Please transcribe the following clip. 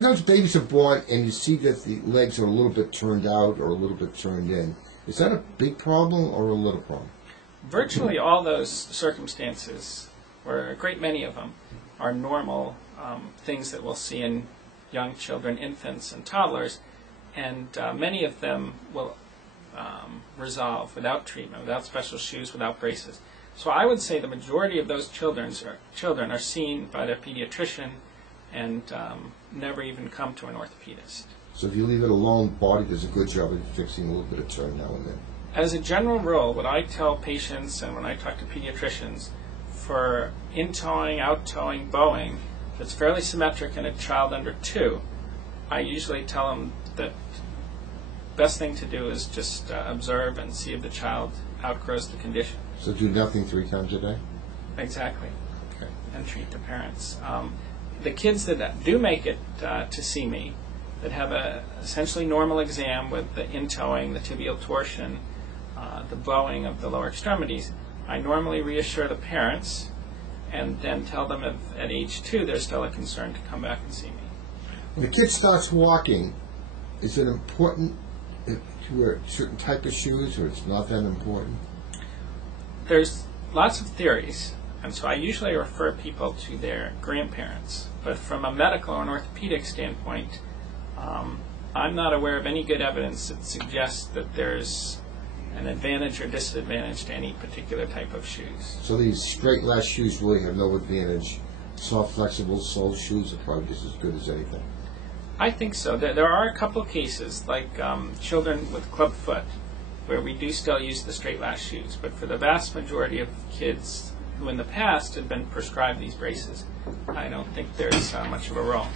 Sometimes babies are born and you see that the legs are a little bit turned out or a little bit turned in. Is that a big problem or a little problem? Virtually all those circumstances, or a great many of them, are normal things that we'll see in young children, infants, and toddlers, and many of them will resolve without treatment, without special shoes, without braces. So I would say the majority of those children are seen by their pediatrician and never even come to an orthopedist. So if you leave it alone, body does a good job of fixing a little bit of turn now and then. As a general rule, what I tell patients and when I talk to pediatricians, for in-towing, out-towing, bowing, that's fairly symmetric in a child under 2, I usually tell them that the best thing to do is just observe and see if the child outgrows the condition. So do nothing 3 times a day? Exactly. Okay. And treat the parents. The kids that do make it to see me, that have a essentially normal exam with the in-towing, the tibial torsion, the bowing of the lower extremities, I normally reassure the parents and then tell them if at age 2 there's still a concern to come back and see me. When the kid starts walking, is it important to wear a certain type of shoes or it's not that important? There's lots of theories, and so I usually refer people to their grandparents. But from a medical or an orthopedic standpoint, I'm not aware of any good evidence that suggests that there's an advantage or disadvantage to any particular type of shoes. So these straight lash shoes really have no advantage. Soft, flexible sole shoes are probably just as good as anything. I think so. There are a couple of cases, like children with club foot, where we do still use the straight lash shoes. But for the vast majority of kids who in the past had been prescribed these braces, I don't think there's much of a role.